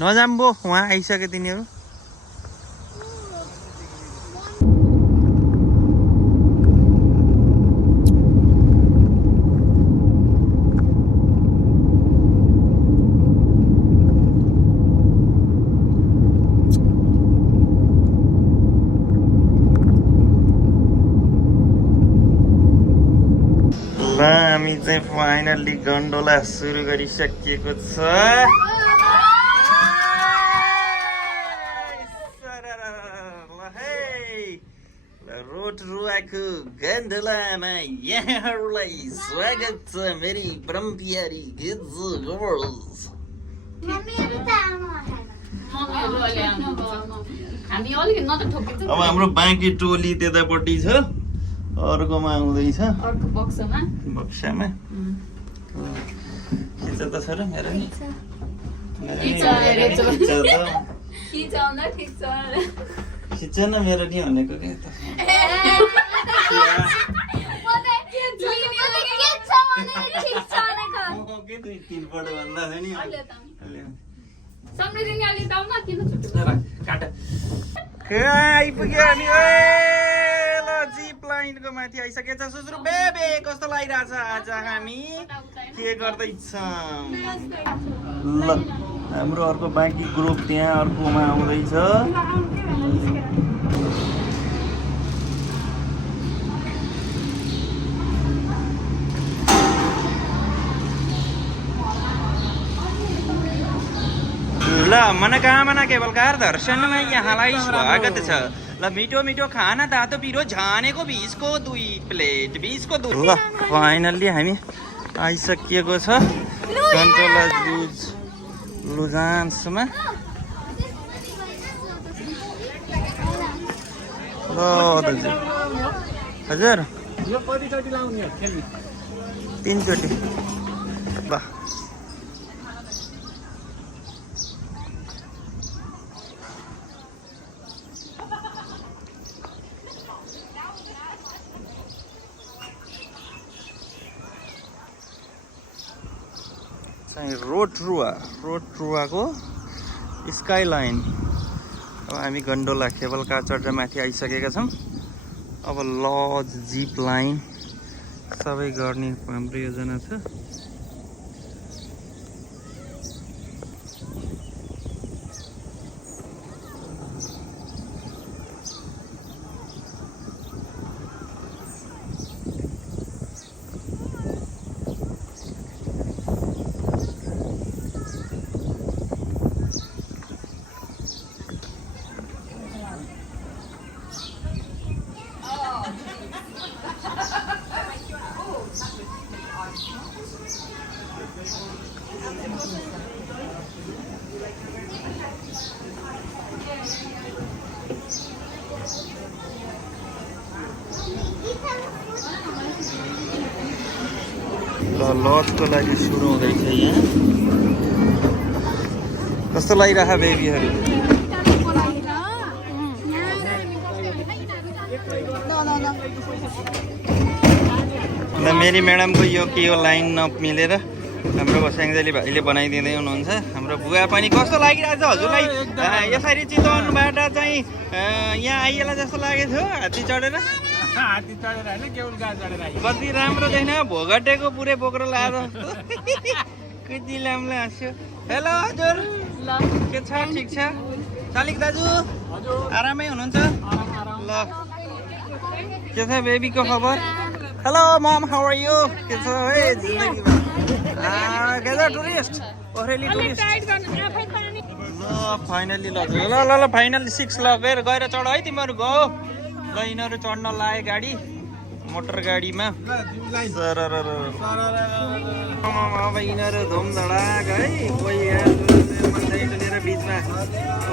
नजाम्बो वहाँ आइसके तिनीहरू हामी चाहिँ फाइनल्ली गन्डोला सुरु गरिसकिएको छ रोटरुवाको गन्डोलामा यहाँहरूलाई स्वागत छ मेरी परमप्यारी गर्ल्स। अब हाम्रो बाँकी टोली त्यतापट्टि छ अर्कोमा आउँदैछ बक्सामा खिच त छ र मेरो नि खिच न मेरो नि भनेको के त तिनपल्ट भन्दा छ नि आइपुग्यो हामी जिप लाइनको माथि आइसकेछ। सुस्रु बेबे कस्तो लागिरहेछ आज हामी के गर्दैछौँ ल हाम्रो अर्को बाँकी ग्रुप त्यहाँ अर्कोमा आउँदैछ ल मनोकामना केवल कार दर्शनमा यहाँलाई स्वागत छ। ल मिठो मिठो खाना तातो पिरो झानेको 20 को 2 प्लेट 20 को 2। ल फाइनल्ली हामी आइसकिएको छ गन्डोला लुजान्समा। ल दाजु हजुर यो कतिचोटि लाउने हो खेल्ने 3 चोटि। ल रोटरुवाको स्काइलाइन। अब हामी गन्डोला केबल कार चढ्दा माथि आइसकेका छौँ। अब लज जिप लाइन सबै गर्ने हाम्रो योजना छ। लजको लागि सुरु हुँदैछ यहाँ। कस्तो लागिरहेको बेबीहरू मेरी म्याडमको यो के हो लाइन नमिलेर हाम्रो बस्याङ्जेली भाइले बनाइदिँदै हुनुहुन्छ। हाम्रो बुवा पनि कस्तो लागिरहेको छ हजुरलाई यसरी चितवनबाट चाहिँ यहाँ आइएला जस्तो लागेको थियो हात्ती चढेर होइन केवल कार चढेर कति राम्रो छैन भोगटेको पुरै बोक्रो लाएर कति लामले हाँस्यो। हेलो हजुर के छ ठिक छ चालिक दाजु आरामै हुनुहुन्छ ल के छ बेबीको खबर। Hello mum how are you के छ है जिन्दगीमा के छ टुरिस्ट ओरेली टुरिस्ट। ल फाइनल्ली ल ल ल फाइनल्ली 6 लगेर गएर चढ है तिमीहरू गो। ल यिनीहरू चढ्न लाए गाडी मोटर गाडीमा। अब यिनीहरू धुमधडाक है कोही लिएर बिचमा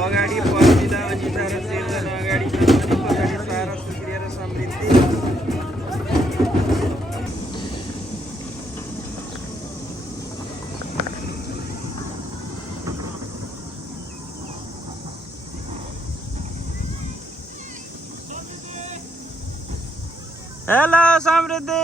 अगाडि पर्सिँदा अनि सारा सिर्जन अगाडि पछाडि सारा सुक्रिएर समृद्धि। हेलो समृद्धि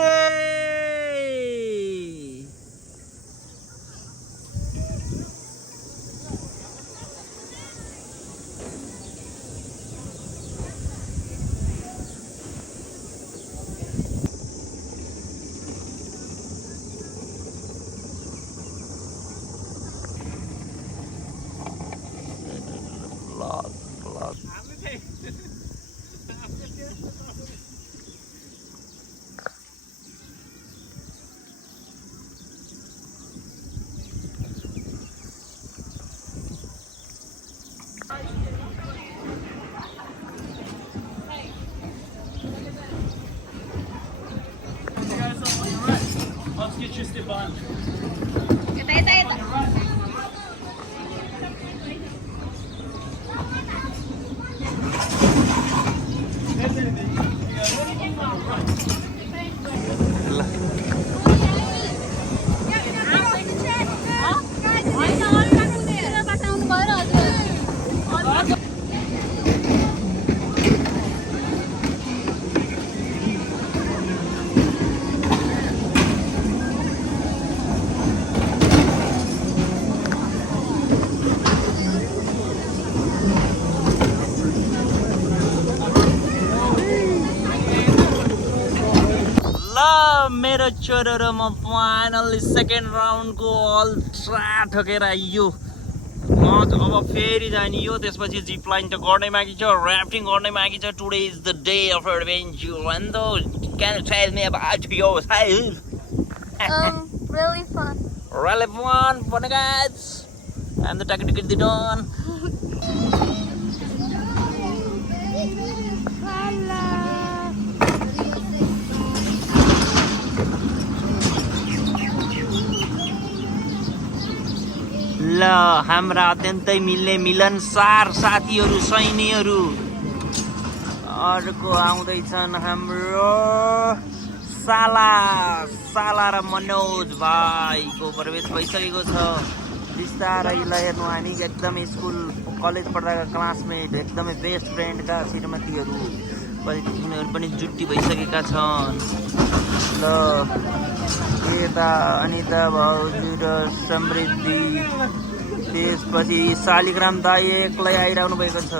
मेरो छोरो र म फाइनल्ली सेकेन्ड राउन्डको अल्ट्रा ठोकेर आइयो। अब फेरि जाने यो, त्यसपछि जिप लाइन त गर्नै बाँकी छ, ऱ्याफ्टिङ गर्नै बाँकी छ। Today is the day of adventure and can you tell me about yourself? Really fun. Really fun guys. And the time to get it done. ल हाम्रा अत्यन्तै मिल्ने मिलनसार साथीहरू सैनीहरू अर्को आउँदैछन् हाम्रो साला र मनोज भाइको प्रवेश भइसकेको छ। बिस्तारै ल हेर्नु, हामी एकदमै स्कुल कलेज पढ्दाका क्लासमेट, एकदमै बेस्ट फ्रेन्डका श्रीमतीहरू उनीहरू पनि जुट्टी भइसकेका छन्। ल यता अनिता भाउजू र समृद्धि, त्यसपछि शालिग्राम दाई एक्लै आइरहनु भएको छ।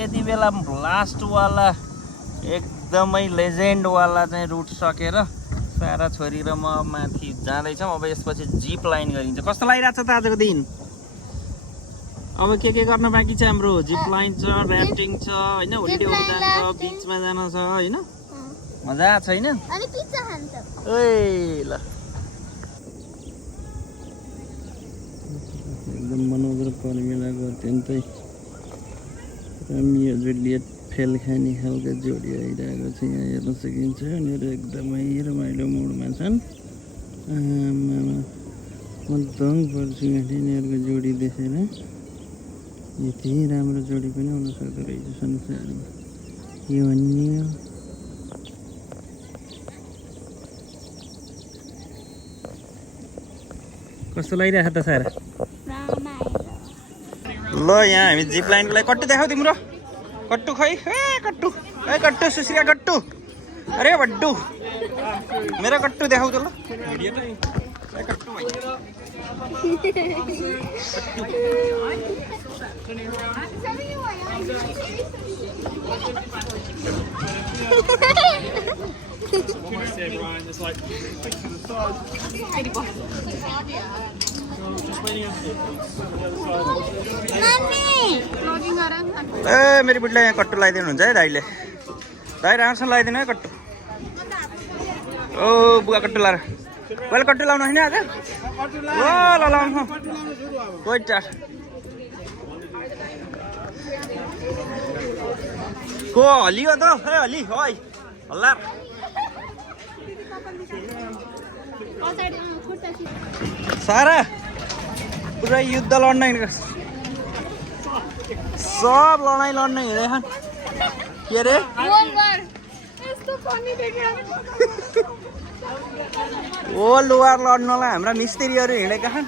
यति बेला लास्टवाला एकदमै लेजेन्डवाला चाहिँ रुट सकेर सारा छोरी र म माथि जाँदैछौँ। अब यसपछि जिप लाइन गरिन्छ। कस्तो लागिरहेको छ त आजको दिन? अब के गर्न बाँकी छ हाम्रो? जिप लाइन छ, ऱ्याफ्टिङ छ होइन, होलिडे होम जान्छ, बिचमा जान छ होइन, मजा छैन? ओइ ल एकदम मनोज र पर्मिलाको अत्यन्तै रमियो जुलियट फेल खाने खालको जोडी आइरहेको छ, यहाँ हेर्न सकिन्छ। उनीहरू एकदमै रमाइलो मुडमा छन्। म दङ पर्छु यिनीहरूको जोडी देखेर। यति राम्रो जोडी पनि हुन सक्दो रहेछ संसारमा। यो अन्य कस्तो लागिरहेको त सारा? ल यहाँ हामी जिप लाइनको लागि कट्टु देखाऊ तिम्रो। कट्टु खै, कट्टु सुश्रिया कट्टु। अरे बड्डु मेरो कट्टु देखाऊ त ल। कट्टु भाइ ए मेरो बुढीलाई यहाँ कट्टु लगाइदिनुहुन्छ है दाइले। दाइ राम्रोसँग लगाइदिनु है कट्टु। ओ बुवा कट्टु लाएर मैले कट्टु लाउनु होइन आज? ल ल लाउनु वेट को हलियो त है हली है हल्ला सारा पुरा युद्ध लड्न हिँडेको सब लडाइँ लड्न हिँडेछन्। के अरे वर्ल्ड वार लड्नलाई हाम्रा मिस्त्रीहरू हिँडेका छन्,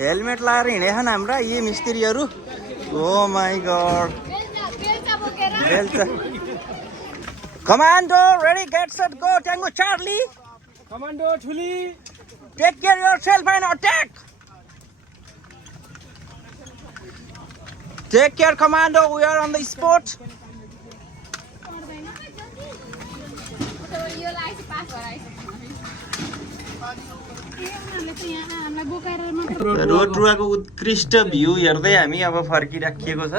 हेलमेट लगाएर हिँडेछन् हाम्रा यी मिस्त्रीहरू। ओ माई गॉड बेल्चा commando ready get set go tango charlie commando ठुली take care yourself and attack take care commando we are on the spot. रोटरुवाको उत्कृष्ट भ्यू हेर्दै हामी अब फर्किराखिएको छ।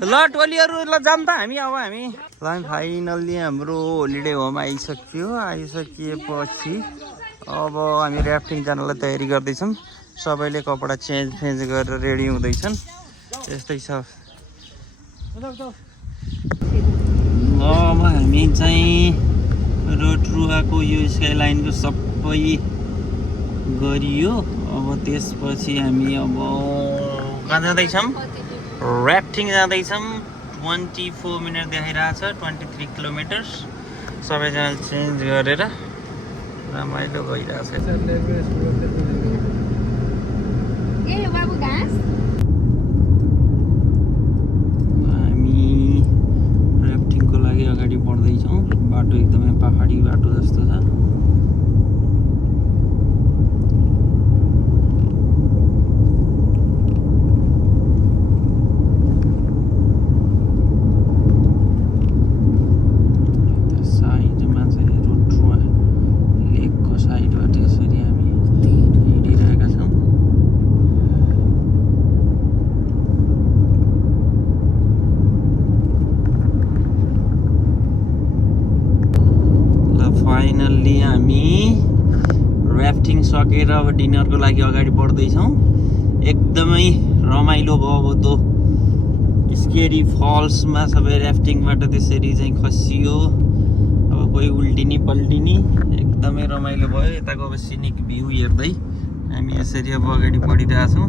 ल टोलीहरू ल जाऊँ त हामी। अब हामी फाइनल्ली हाम्रो होलिडे होम आइसक्यो। आइसकिएपछि अब हामी ऱ्याफ्टिङ जानलाई तयारी गर्दैछौँ। सबैले कपडा चेन्ज गरेर रेडी हुँदैछन्। यस्तै छ। अब हामी चाहिँ रोटरुवाको यो स्काइलाइनको सबै गरियो। अब त्यसपछि हामी अब कहाँ जाँदैछौँ? ऱ्याफ्टिङ जाँदैछौँ। 24 मिनट देखाइरहेछ, 23 किलोमिटर्स। सबैजना चेन्ज गरेर रमाइलो भइरहेछ। हामी ऱ्याफ्टिङको लागि अगाडि बढ्दैछौँ। बाटो एकदमै पहाडी बाटो जस्तो छ। फाइनल्ली हामी ऱ्याफ्टिङ सकेर अब डिनरको लागि अगाडि बढ्दैछौँ। एकदमै रमाइलो भयो। अब त्यो स्केरी फल्समा सबै ऱ्याफ्टिङबाट त्यसरी चाहिँ खसियो। अब कोही उल्टिनी पल्टिनी एकदमै रमाइलो भयो। यताको अब सिनिक भ्यू हेर्दै हामी यसरी अब अगाडि बढिरहेछौँ।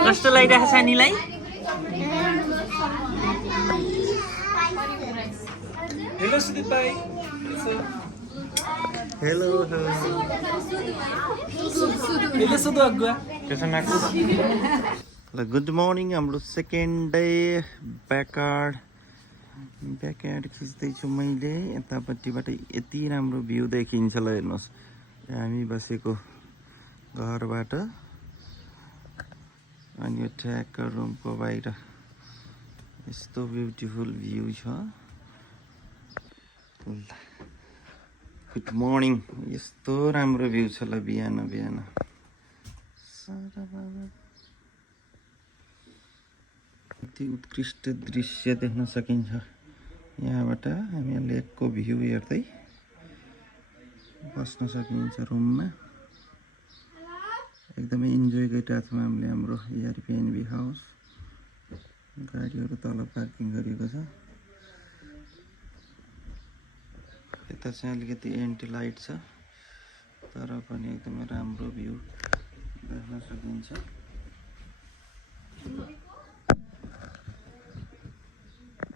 कस्तो लागिरहेको छ नानीलाई? हेलो सुदीप भाइ। हेलो हेलो सुदु अगुवा। ल गुड मर्निङ। हाम्रो सेकेन्ड डे ब्याकयार्ड खिच्दैछु मैले। यतापट्टिबाट यति राम्रो भ्यू देखिन्छ। ल हेर्नुहोस्, हामी बसेको घरबाट अनि यो ट्र्याकर रुमको बाहिर यस्तो ब्युटिफुल भ्यू छ। Good morning. यस्तो राम्रो भ्यू छ। ल बिहान बिहान अति उत्कृष्ट दृश्य देख्न सकिन्छ। यहाँबाट हामी लेकको भ्यू हेर्दै बस्न सकिन्छ रुममा। एकदमै इन्जोय गरिरहेको छौँ हामीले हाम्रो एयरबिएनबी हाउस। गाडीहरू तल पार्किङ गरेको छ। यता चाहिँ अलिकति एन्टी लाइट छ, तर पनि एकदमै राम्रो भ्यू देख्न सकिन्छ।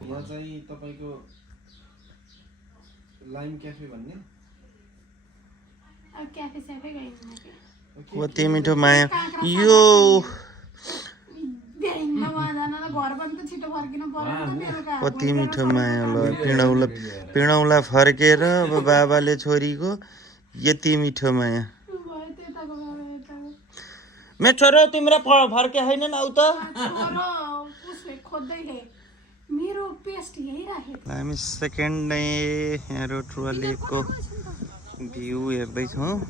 यहाँ चाहिँ तपाईको लाइम क्याफे भन्ने क्याफे स्याफे गइन्छ। कति मिठो माया यो। कति मिठो माया। ल पिँडौला फर्केर अब बाबाले छोरीको यति मिठो माया। मे छोरो तिम्रो फर्के छैन आउ त। हामी सेकेन्ड डे यहाँ रोटरुवा लेकको भ्यू हेर्दैछौँ।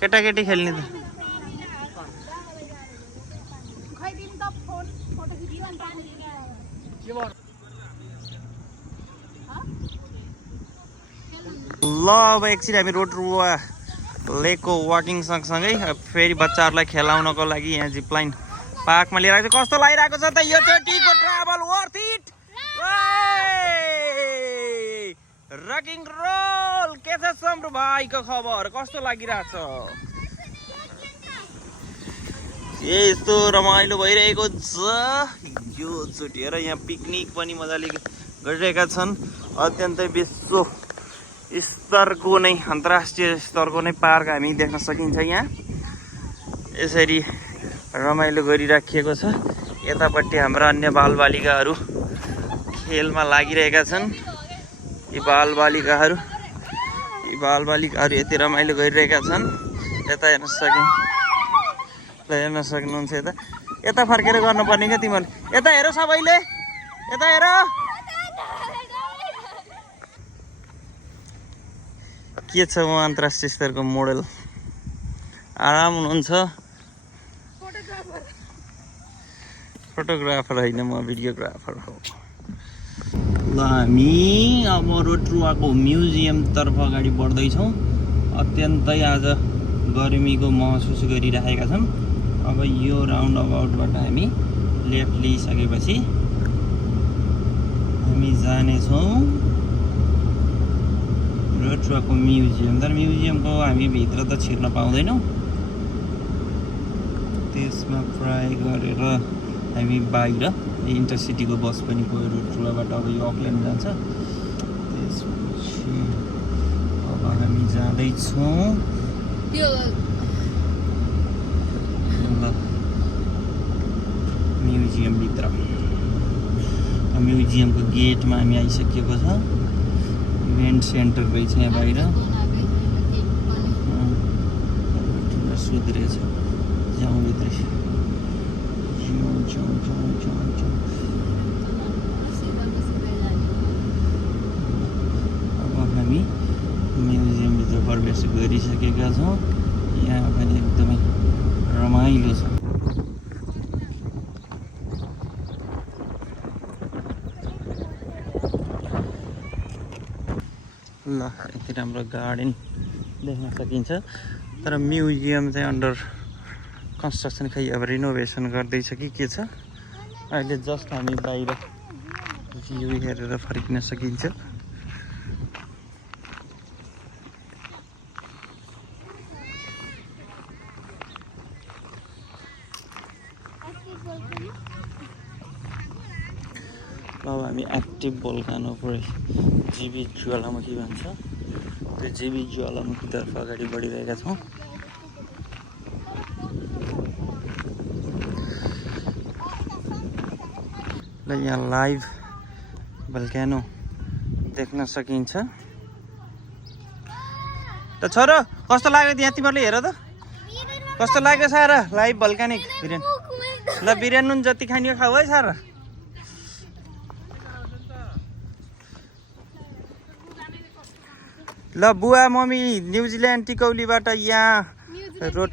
केटाकेटी खेल्ने त ल। अब एकछिन हामी रोटरुवा लेकको वाकिङ सँगसँगै फेरि बच्चाहरूलाई खेलाउनको लागि यहाँ जिपलाइन पार्कमा लिएर आएको। कस्तो लागिरहेको छ त यो चोटिको travel? Worth it rocking roll के छ सम्रु भाइको खबर कस्तो लागिरहेछ यस्तो रमाइलो भइरहेको छ यो छुटेर यहाँ पिकनिक पनि मजाले गरिरहेका छन् अत्यन्तै विश्व स्तरको नै अन्तर्राष्ट्रिय स्तरको नै पार्क हामी देख्न सकिन्छ यहाँ यसरी रमाइलो गरिराखिएको छ यतापट्टि हाम्रा अन्य बालबालिकाहरू खेलमा लागिरहेका छन् यी बालबालिकाहरू यति रमाइलो गरिरहेका छन् यता हेर्न सक्नुहुन्छ यता फर्केर गर्नुपर्ने क्या तिमीहरूले यता हेर सबैले यता हेर के छ म अन्तर्राष्ट्रिय स्तरको मोडल आराम हुनुहुन्छ फोटोग्राफर होइन म भिडियोग्राफर हो ल हामी अब रोटरुवाको म्युजियमतर्फ अगाडि बढ्दैछौँ अत्यन्तै आज गर्मीको महसुस गरिरहेका छौँ अब यो राउन्ड अबाउटबाट हामी लेफ्ट लिइसकेपछि हामी जानेछौँ रोटरुवाको म्युजियम तर म्युजियमको हामी भित्र त छिर्न पाउँदैनौँ त्यसमा प्राय गरेर हामी बाहिर इन्टरसिटीको बस पनि गयो रोटरुवाबाट अब यो अकल्यान्ड जान्छ त्यसपछि अब हामी जाँदैछौँ म्युजियमभित्र म्युजियमको गेटमा हामी आइसकेको छ इभेन्ट सेन्टर रहेछ यहाँ बाहिर सुध्रेछ जाउँ भित्रै अब हामी म्युजियमभित्र प्रवेश गरिसकेका छौँ यहाँ पनि एकदमै रमाइलो छ ल यति राम्रो गार्डन देख्न सकिन्छ तर म्युजियम चाहिँ अन्डर कन्स्ट्रक्सन खै अब रिनोभेसन गर्दैछ कि के छ अहिले जस्ट हामी बाहिर भ्यू हेरेर फर्किन सकिन्छ अब हामी एक्टिभ भोल्कानो पुरै जीवी ज्वालामुखी भन्छ त्यो जीवी ज्वालामुखीतर्फ अगाडि बढिरहेका छौँ ल यहाँ लाइभ भल्क्यानो देख्न सकिन्छ त छोरो कस्तो लाग्यो त्यहाँ तिमीहरूले हेर त कस्तो लाग्यो सारा लाइभ भल्क्यानिक बिरेन ल बिरेन नुन जति खानियो खाऊ है सारा ल बुवा मम्मी न्युजिल्यान्ड टिकौलीबाट यहाँ रोड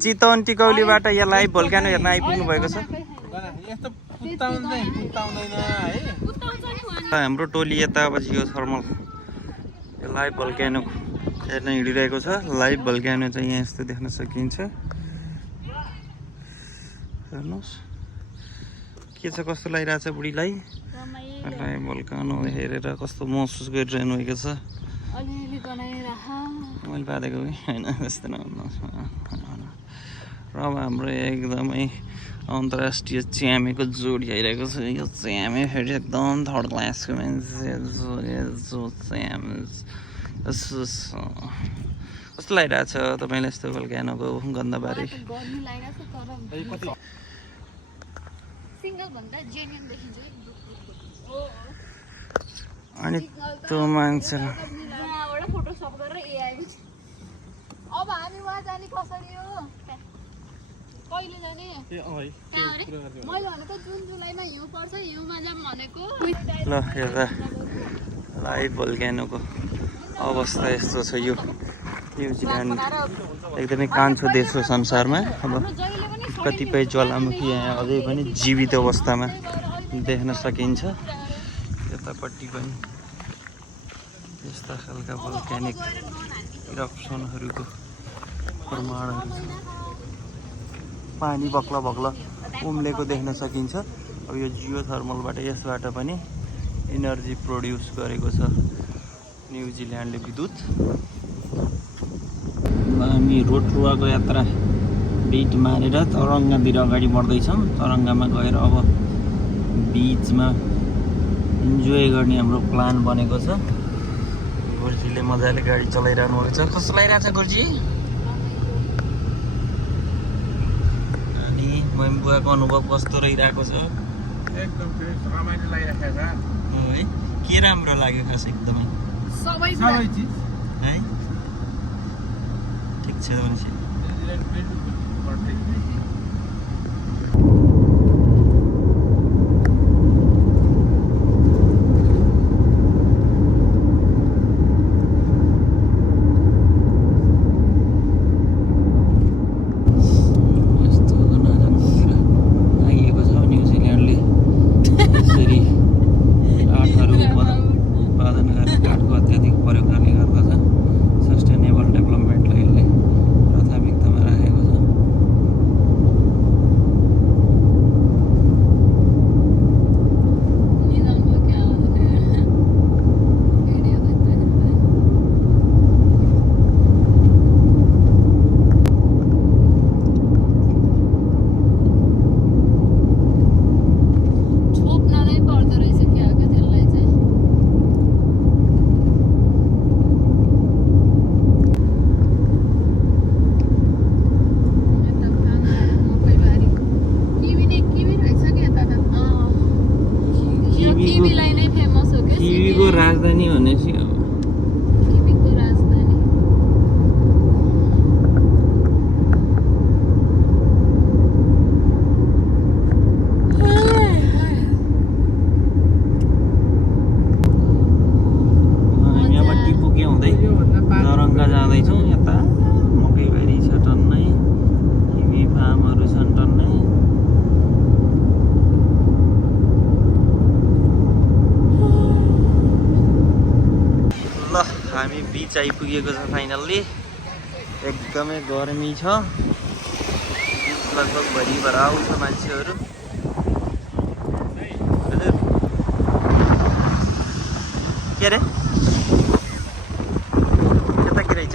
चितवन टिकौलीबाट यहाँ लाइभ भोल्क्यानो हेर्न आइपुग्नु भएको छ हाम्रो टोली यता अब यो थर्मल लाइभ भोल्क्यानो हेर्न हिँडिरहेको छ लाइभ भोल्क्यानो चाहिँ यहाँ यस्तो देख्न सकिन्छ हेर्नुहोस् के छ कस्तो लागिरहेछ बुढीलाई लाइभ भोल्क्यानो हेरेर कस्तो महसुस गरिरहनु भएको छ मैले बाँधेको कि होइन त्यस्तो नभन्नुहोस् र अब हाम्रो एकदमै अन्तर्राष्ट्रिय च्यामेको जोडी आइरहेको छ यो च्यामे फेरि एकदम थर्ड क्लासको मान्छे जो च्याम कस्तो लागिरहेछ तपाईँलाई यस्तो भोल्क्यानोको गन्धबारे अनि त्यो मान्छे अब हामी वहाँ जाने कसरी हो कहिले जाने मैले भनेको जुन जुलाईमा हिउँ पर्छ हिउँमा जाऊँ भनेको ल हेर्दा लाइभ भोल्क्यानोको अवस्था यस्तो छ यो न्युजिल्यान्ड एकदमै कान्छो देश हो संसारमा अब कतिपय ज्वालामुखी यहाँ अझै पनि जीवित अवस्थामा देख्न सकिन्छ यतापट्टि पनि यस्ता खालका भोल्क्यानिक इरप्सनहरूको प्रमाणहरू छ पानी बग्ला बग्ला उम्लेको देख्न सकिन्छ अब यो जियो थर्मलबाट यसबाट पनि इनर्जी प्रोड्युस गरेको छ न्युजिल्यान्डले विद्युत। हामी रोटरुवाको यात्रा बिट मारेर तरङ्गातिर अगाडि बढ्दैछौँ। तरङ्गामा गएर अब बिचमा इन्जोय गर्ने हाम्रो प्लान बनेको छ। गुरुजीले मजाले गाडी चलाइरहनु भएको छ। कस्तो लागिरहेको छ गुरुजी? अनि बुवाको अनुभव कस्तो रहिरहेको छ? एकदम रमाइलो लागिरहेको छ है। के राम्रो लाग्यो खास एकदमै? सबै चिज है। ठिक छ भनेपछि राजधानी भनेपछि किवीको राजधानी हामी अब टिपुके हुँदै तरङ्गा जाँदैछौँ। यता मकैबारी छ टन्नै, किवी फार्महरू छन् टन्नै। ल हामी बिच आइपुगेको छ फाइनल्ली। एकदमै गर्मी छ। बिच लगभग भरिभर आउँछ मान्छेहरू। के अरे यता के रहेछ?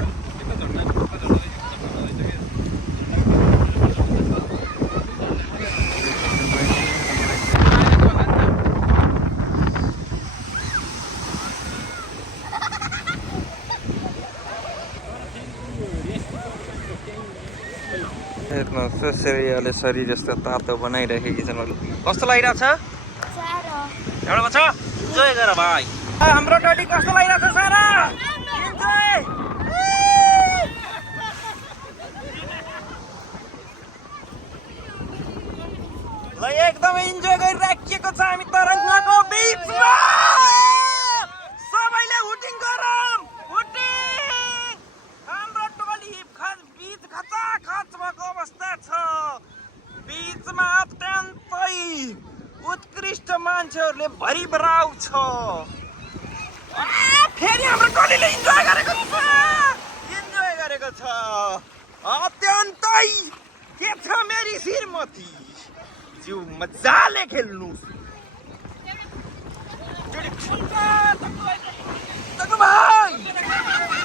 हेर्नुहोस् सेरियाले शरीर जस्तो तातो बनाइराखेकी छन्। कस्तो लागिरहेको छ? एउटा छ इन्जोय गर भाइ। हाम्रो टोली कस्तो लागिरहेको छ सारा? इन्जोय। ल एकदमै इन्जोय गरिराखेको छ हामी तरङ्गाको बिचमा। सबैले हुटिङ गरौँ, हुटिङ। हाम्रो टोली बिच खचाखच भएको अवस्था छ। बिचमा अत्यन्तै उत्कृष्ट मान्छेहरूले भरिभराउ छ। फेरि हाम्रो टोलीले इन्जोय गरेको छ अत्यन्तै। के छ मेरी श्रीमती जिउ मजाले खेल्नु।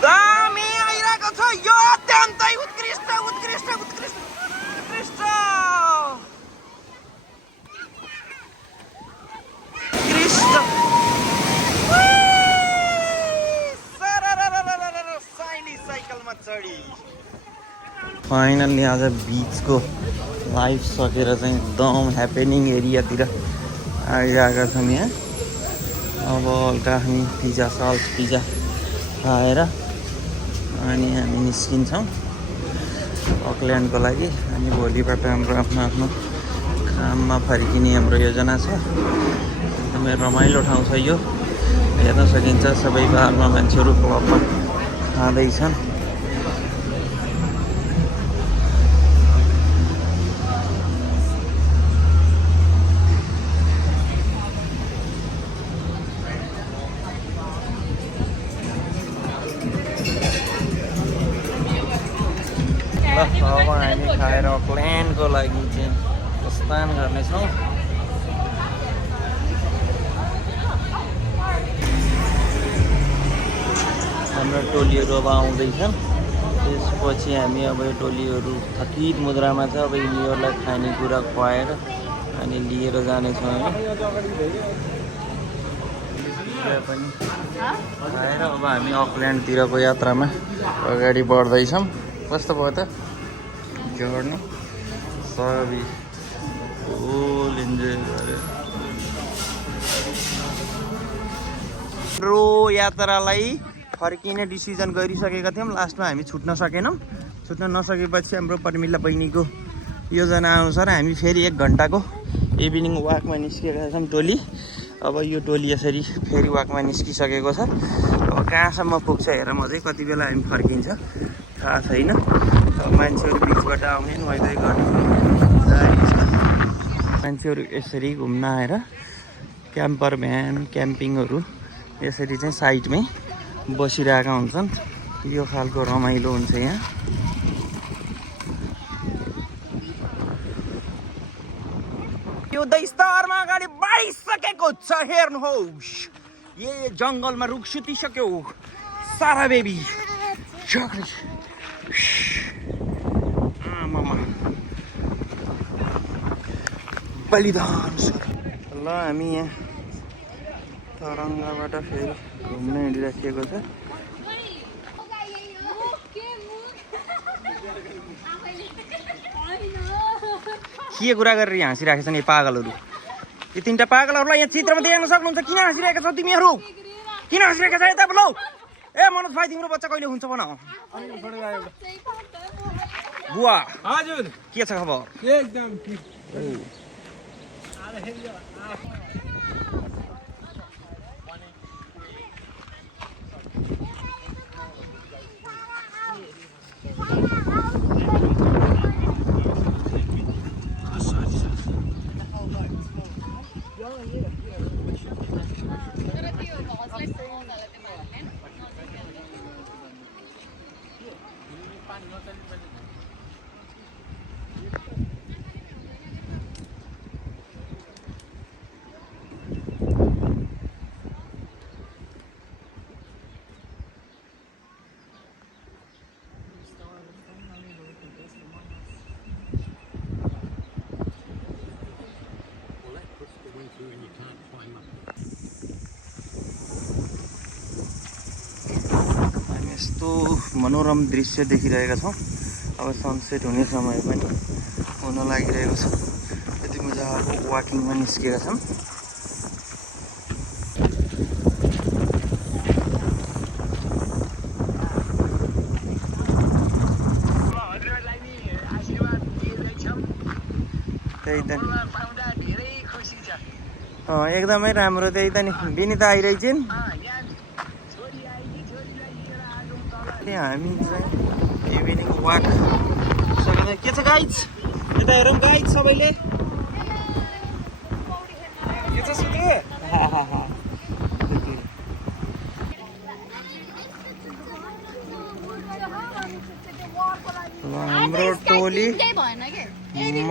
दामी आइरहेको छ यो अत्यन्तै उत्कृष्ट उत्कृष्ट उत्कृष्ट उत्कृष्ट उत्कृष्ट। साइकलमा चढी फाइनल्ली आज बिचको लाइफ सकेर चाहिँ एकदम ह्यापनिङ एरियातिर आइरहेका छौँ यहाँ। अब हल्का हामी पिज्जा सल्ट पिज्जा खाएर अनि हामी निस्किन्छौँ अकल्यान्डको लागि। अनि भोलिबाट हाम्रो आफ्नो आफ्नो काममा फर्किने हाम्रो योजना छ। एकदमै रमाइलो ठाउँ छ यो, हेर्न सकिन्छ। सबै बारमा मान्छेहरू क्लबमा खाँदैछन्। अब हामी खाएर अकल्यान्डको लागि चाहिँ प्रस्थान गर्नेछौँ। हाम्रो टोलीहरू अब आउँदैछन्। त्यसपछि हामी अब यो टोलीहरू थकित मुद्रामा छ। अब यिनीहरूलाई खानेकुरा खुवाएर अनि लिएर जानेछौँ होइन। पनि खाएर अब हामी अकल्यान्डतिरको यात्रामा अगाडि बढ्दैछौँ। कस्तो भयो त जर्नी? सबै फुल इन्जोय गरेर हाम्रो यात्रालाई फर्किने डिसिजन गरिसकेका थियौँ। लास्टमा हामी छुट्न सकेनौँ। छुट्न नसकेपछि हाम्रो पर्मिला बहिनीको योजना अनुसार हामी फेरि 1 घन्टाको इभिनिङ वाकमा निस्केका छौँ टोली। अब यो टोली यसरी फेरि वाकमा निस्किसकेको छ। अब कहाँसम्म पुग्छ हेर म चाहिँ कति बेला हामी फर्किन्छ थाहा छैन। अब मान्छेहरू बिचबाट आउने नुहाइधुवाइ गर्ने जारी छ। मान्छेहरू यसरी घुम्न आएर क्याम्पर भ्यान क्याम्पिङहरू यसरी चाहिँ साइडमै बसिरहेका हुन्छन्। यो खालको रमाइलो हुन्छ यहाँ। यो स्तरमा अगाडि बढिसकेको छ हेर्नुहोस्। यो जङ्गलमा रुख सुतिसक्यो सारा बेबी बलिदान। ल हामी यहाँ तरङ्गबाट फेरि घुम्न हिँडिराखिएको छ। के कुरा गरेर हाँसिरहेको छन् यी पागलहरू? यी 3टा पागलहरूलाई यहाँ चित्रमा देख्न सक्नुहुन्छ। किन हाँसिरहेका छौ तिमीहरू? किन हाँसिरहेका छ यता बोलाऊ? ए मनोज भाइ तिम्रो बच्चा कहिले हुन्छ भन? बुवा हजुर के छ खबर? एकदम ठिक। यस्तो मनोरम दृश्य देखिरहेका छौँ। अब सनसेट हुने समय पनि हुन लागिरहेको छ। यति मजाको वाकिङमा निस्केका छौँ। त्यही त एकदमै राम्रो। त्यही त नि विनिता आइरहेछन्। हामी चाहिँ इभिनिङ वाक के छ गाइज? यता हेरौँ गाइज सबैले के छ सुत्यो? हाम्रो टोली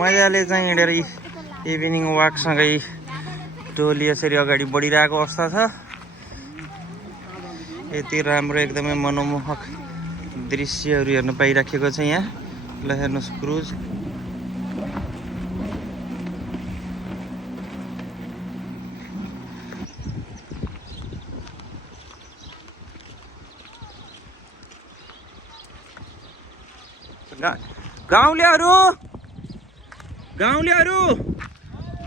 मजाले चाहिँ हिँडेर इभिनिङ वाकसँगै टोली यसरी अगाडि बढिरहेको अवस्था छ। यति राम्रो एकदमै मनमोहक दृश्यहरू हेर्न पाइराखेको छ यहाँ। ल हेर्नुहोस् क्रुज। गाउँलेहरू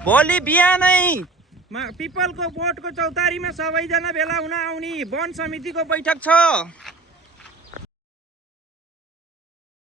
भोलि बिहानै पिपलको बोटको चौतारीमा सबैजना भेला हुन आउने वन समितिको बैठक छ।